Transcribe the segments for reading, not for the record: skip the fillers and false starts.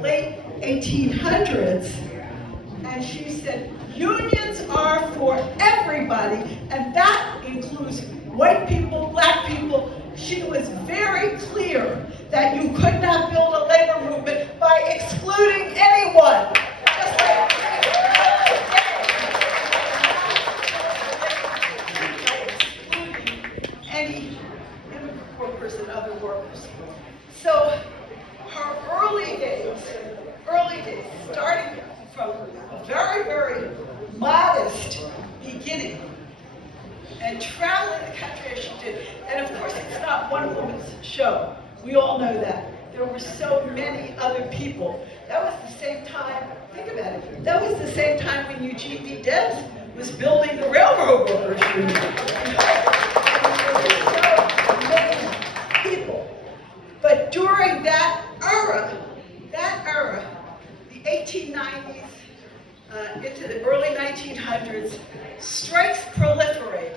late 1800s, and she said, unions are for everybody, and that includes white people, black people. She was very clear that you could not build a labor movement by excluding anyone. Just like any immigrant workers and other workers. So her early days, starting from a very, very modest beginning and traveling the country as she did. And of course, it's not one woman's show. We all know that. There were so many other people. That was the same time, think about it, that was the same time when Eugene V. Debs was building the railroad workers union. There were so many people. But during that era, the 1890s into the early 1900s, strikes proliferated,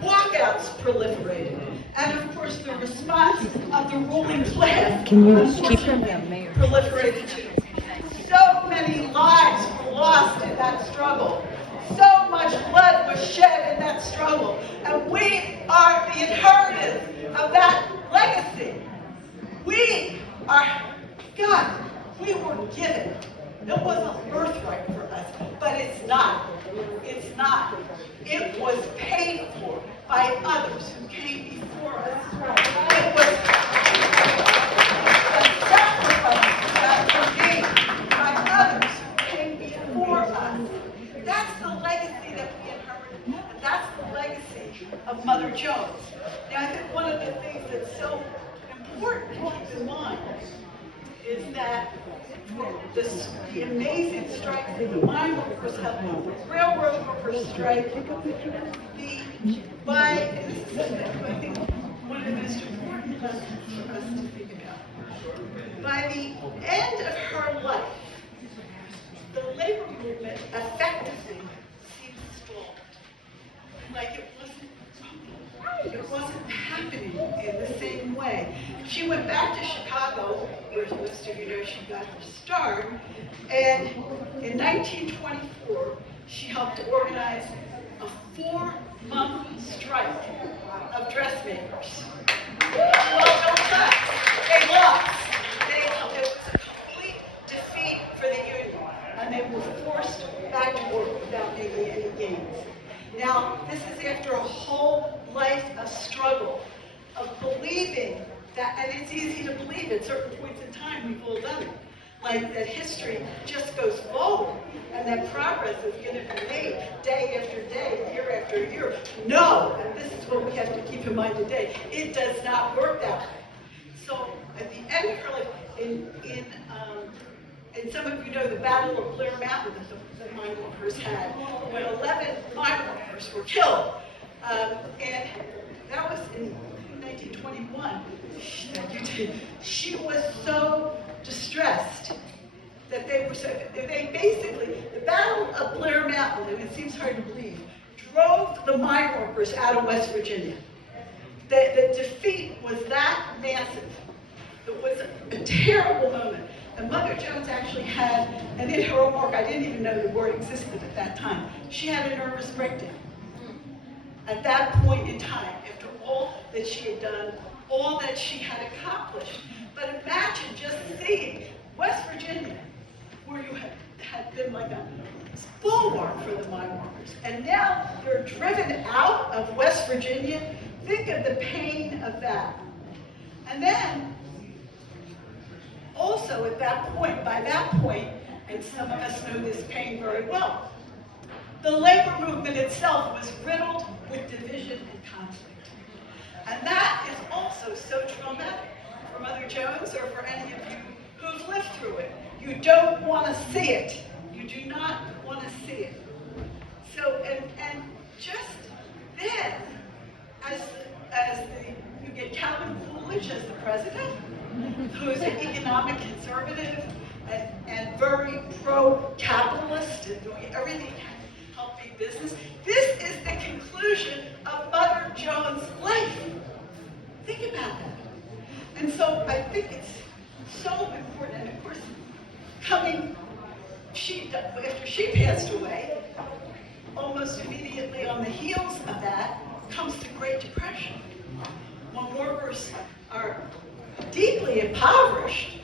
walkouts proliferated, and of course the response of the ruling class proliferated too. So many lives were lost in that struggle. So much blood was shed in that struggle, and we are the inheritors of that legacy. We are, God, we were given. It was a birthright for us, but it's not. It's not. It was paid for by others who came before us. It was a sacrifice that was made by others who came before us. That's the legacy that we inherited, and that's the legacy of Mother Jones. Now, I think one of the things that's so important to keep in mind is that the amazing strike that the mine workers held, the railroad workers strike, and this is something I think one of the most important lessons for us to think about. By the end of her life, the labor movement effectively seemed stalled. Like it wasn't happening in the same way. She went back to Chicago, where most of you know she got her start, and in 1924, she helped to organize a 4-month strike of dressmakers. Well, no class. They lost. It was a complete defeat for the union, and they were forced back to work without making any gains. Now, this is after a whole life of struggle, of believing that, and it's easy to believe at certain points in time, we've all done it, like that history just goes forward, and that progress is going to be made day after day, year after year. No, and this is what we have to keep in mind today, it does not work that way. So, at the end of her life, and some of you know the Battle of Blair Mountain that the mine workers had, when 11 mine workers were killed. And that was in 1921. She was so distressed that they basically, the Battle of Blair Mountain, and it seems hard to believe, drove the mine workers out of West Virginia. The defeat was that massive. It was a terrible moment. And Mother Jones actually had, and in her own work, I didn't even know the word existed at that time, she had a nervous breakdown. At that point in time, after all that she had done, all that she had accomplished. But imagine just seeing West Virginia, where you had been like a bulwark for the mine workers, and now they're driven out of West Virginia. Think of the pain of that. And then, also at that point, by that point, and some of us know this pain very well, the labor movement itself was riddled with division and conflict. And that is also so traumatic for Mother Jones or for any of you who've lived through it. You don't want to see it. You do not want to see it. So, and just then, you get Calvin Coolidge as the president, who's an economic conservative and very pro-capitalist and doing everything to help big business. This is the conclusion of Mother Jones' life. Think about that. And so I think it's so important, and of course, after she passed away, almost immediately on the heels of that comes the Great Depression. When workers are deeply impoverished,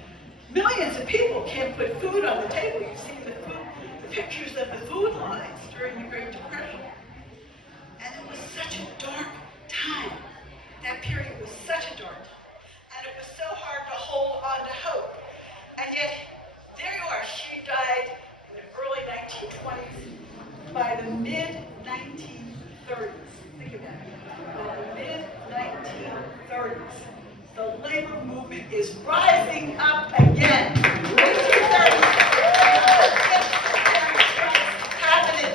millions of people can't put food on the table. You've seen the pictures of the food lines during the Great Depression. And it was such a dark time. That period was such a dark time. And it was so hard to hold on to hope. And yet, there you are. She died in the early 1920s. By the mid-1930s, think about it. By the mid-1930s, the labor movement is rising up again. 1930s, happening.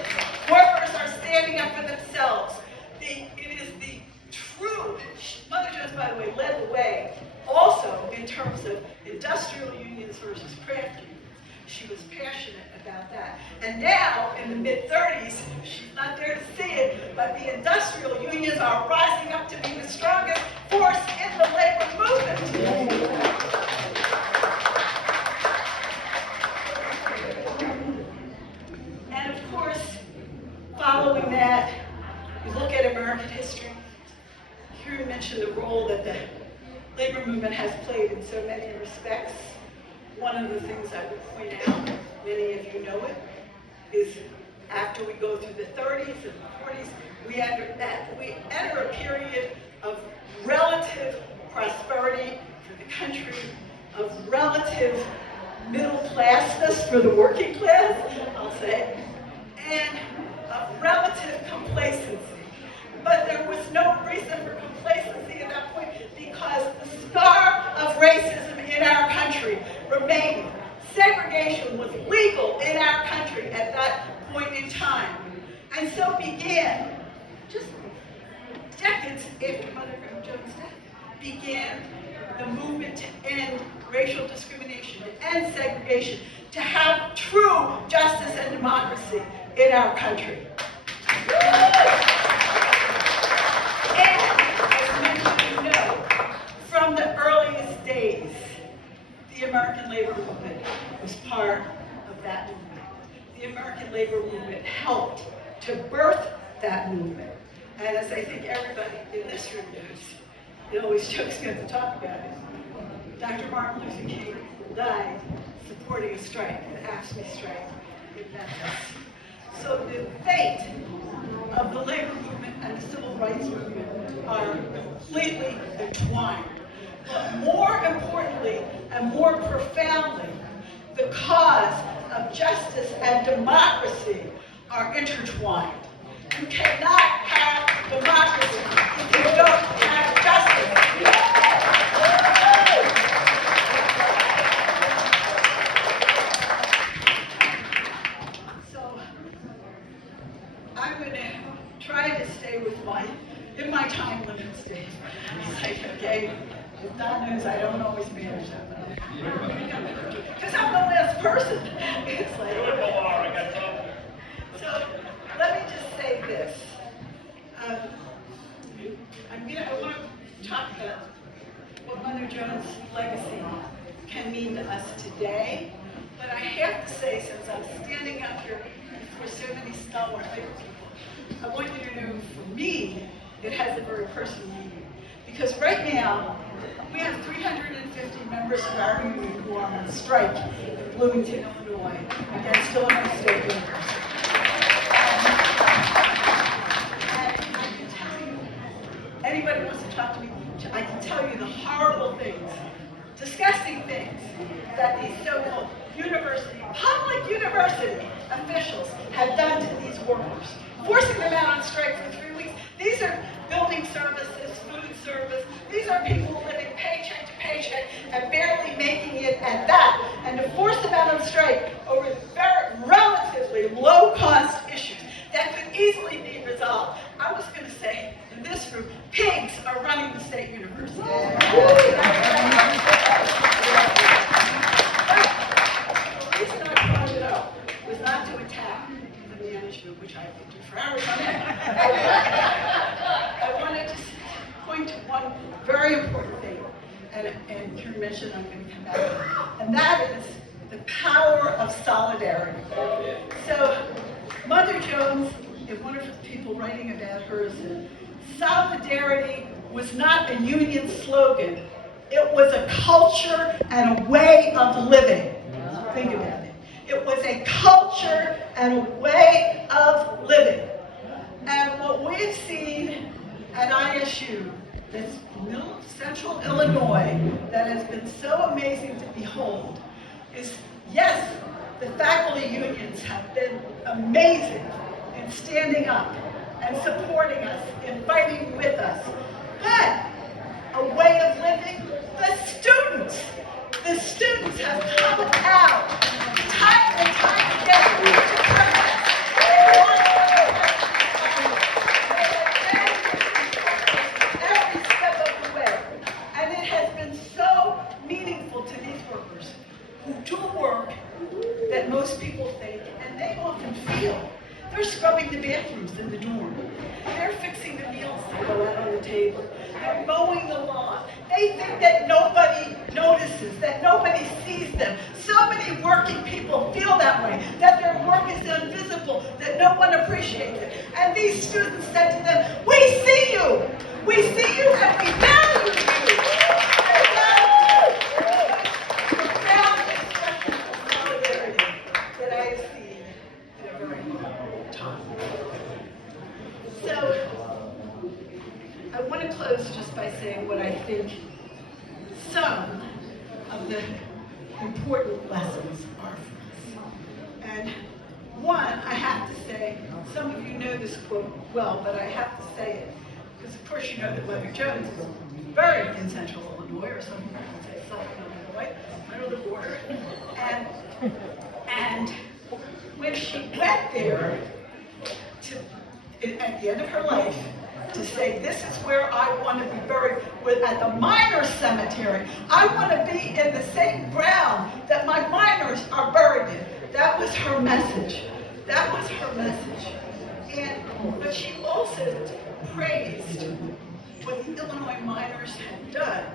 Workers are standing up for themselves. It is the true. Mother Jones, by the way, led the way also in terms of industrial unions versus craft unions. She was passionate about that. And now, in the mid-30s, she's not there to see it, but the industrial unions are rising up to be the strongest force in the labor movement. And of course, following that, you look at American history. Here you mentioned the role that the labor movement has played in so many respects. One of the things I would point out, many of you know it, is after we go through the 30s and the 40s, we enter a period of relative prosperity for the country, of relative middle classness for the working class, I'll say, and of relative complacency. But there was no reason for complacency at that point because the scar of racism in our country remained. Segregation was legal in our country at that point in time. And so began, just decades after Mother Jones' death, began the movement to end racial discrimination, to end segregation, to have true justice and democracy in our country. And, as many of you know, from the earliest days, the American labor movement was part of that movement. The American labor movement helped to birth that movement. And as I think everybody in this room knows, it always jokes me to talk about it. Dr. Martin Luther King died supporting a strike, an AFSCME strike in Memphis. So the fate of the labor movement and the civil rights movement are completely entwined. But more importantly and more profoundly, the cause of justice and democracy are intertwined. You cannot have democracy if you don't have justice. So I'm going to try to stay in my time limits, Dave. It's like, okay, with Don knows I don't always manage that, because I'm the last person. It's like, so let me just say this. I want to talk about what Mother Jones' legacy can mean to us today. But I have to say, since I'm standing up here before so many stalwart labor people, I want you to know, for me, it has a very personal meaning. Because right now, we have 350 members of our union who are on strike in Bloomington, Illinois, against Illinois State University. And I can tell you, anybody wants to talk to me, I can tell you the horrible things, disgusting things that these so-called public university officials have done to these workers, forcing them out on strike for 3 weeks. These are building services, food service. These are people living paycheck to paycheck and barely making it at that. And to force them out on strike over very relatively low-cost issues that could easily be resolved. I was going to say, in this room, pigs are running the state university. The reason I brought it up was not to attack the management, which I could do for hours on end. I wanted to point to one very important thing, and Karen mentioned I'm going to come back to, and that is the power of solidarity. So Mother Jones, and one of the people writing about her said, solidarity was not a union slogan. It was a culture and a way of living. Think about it. It was a culture and a way of living. And what we've seen at ISU, this central Illinois, that has been so amazing to behold, is yes, the faculty unions have been amazing in standing up and supporting us and fighting with us. But a way of living, the students have come out time and time again to protest. Every step of the way. And it has been so meaningful to these workers who do work that most people think, and they often feel. They're scrubbing the bathrooms in the dorm. They're fixing the meals that go out on the table. They're mowing the lawn. They think that nobody notices, that nobody sees them. So many working people feel that way, that their work is invisible, that no one appreciates it. And these students said to them, we see you! We see you and we value you! Profound expression of solidarity that I have seen in a very long time. So, I want to close just by saying what I think some of the important lessons are for us. And one, I have to say, some of you know this quote well, but I have to say it, because of course you know that Mother Jones is buried in central Illinois, or some people say southern Illinois, right on the border. And when she went there, at the end of her life, to say, this is where I want to be buried, at the miners' cemetery. I want to be in the same ground that my miners are buried in. That was her message. That was her message. But she also praised what the Illinois miners had done.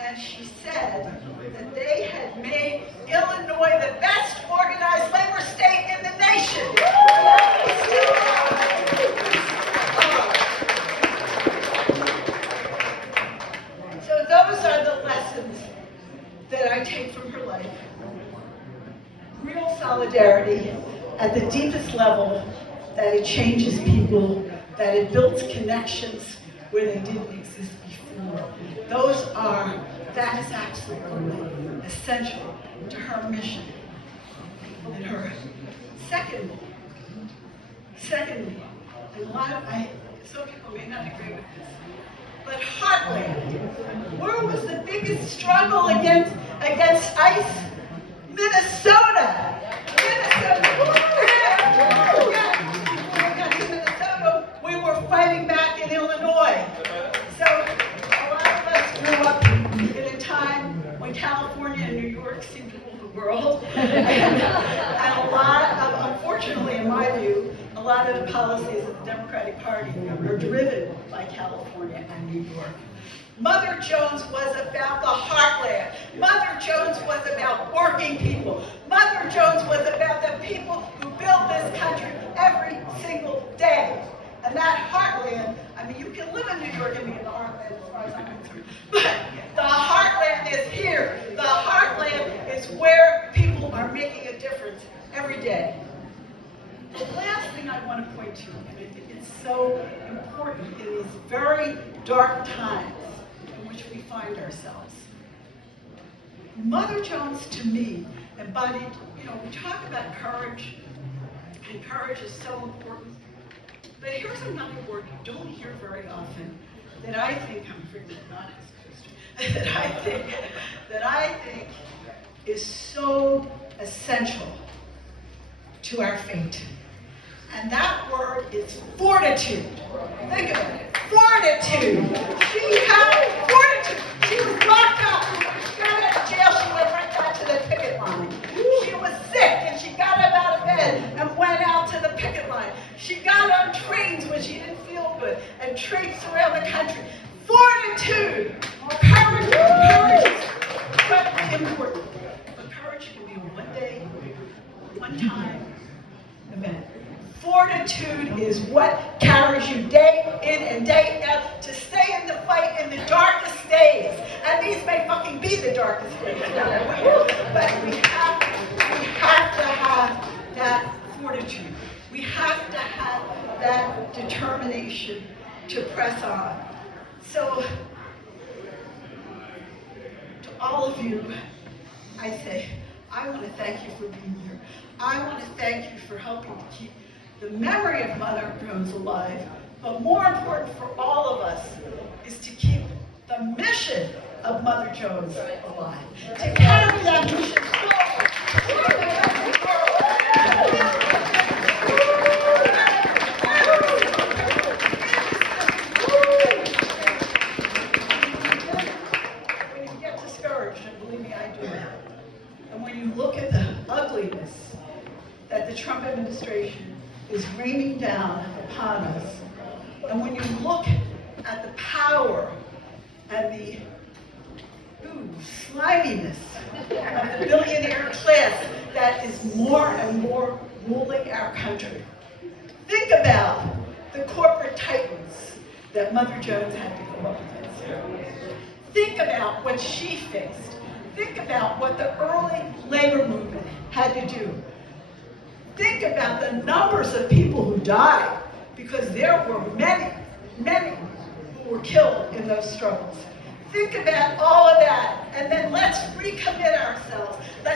And she said that they had made Illinois the best organized labor state in the nation. So those are the lessons that I take from her life. Real solidarity at the deepest level, that it changes people, that it builds connections where they didn't exist before. That is absolutely essential to her mission. And her secondly, and some people may not agree with this, but Heartland, where was the biggest struggle against ICE? Minnesota. Minnesota, we were fighting back in Illinois. So a lot of us grew up in a time when California and New York seemed to rule the world. And a lot of, unfortunately in my view, a lot of the policies of the Democratic Party are driven by California and New York. Mother Jones was about the heartland. Mother Jones was about working people. Mother Jones was about the people who build this country every single day. And that heartland, I mean, you can live in New York and be in the heartland as far as I'm concerned, but the heartland is here. The heartland is where people are making a difference every day. The last thing I want to point to, and it's so important in these very dark times in which we find ourselves. Mother Jones, to me, embodied, we talk about courage, and courage is so important. But here's another word you don't hear very often that I think, I'm frequently not as Christian, that I think is so essential to our fate. And that word is fortitude. Think about it. Fortitude. She had fortitude. She was locked up. She got out of jail. She went right back to the picket line. She was sick and she got up out of bed and went out to the picket line. She got on trains when she didn't feel good and traipsed around the country. Fortitude. Courage is incredibly important. But courage can be one day one-time event. Fortitude is what carries you day in and day out to stay in the fight in the darkest days. And these may fucking be the darkest days. But we have to have that fortitude. We have to have that determination to press on. So, to all of you, I say, I want to thank you for being here. I want to thank you for helping to keep the memory of Mother Jones alive. But more important for all of us is to keep the mission of Mother Jones alive. To carry that mission forward. When you get discouraged, and believe me, I do that. And when you look at the ugliness that the Trump administration is raining down upon us, and when you look at the power and the sliminess of the billionaire class that is more and more ruling our country, think about the corporate titans that Mother Jones had to go up against. Think about what she faced. Think about what the early labor movement had to do. Think about the numbers of people who died, because there were many, many who were killed in those struggles. Think about all of that, and then let's recommit ourselves. Let's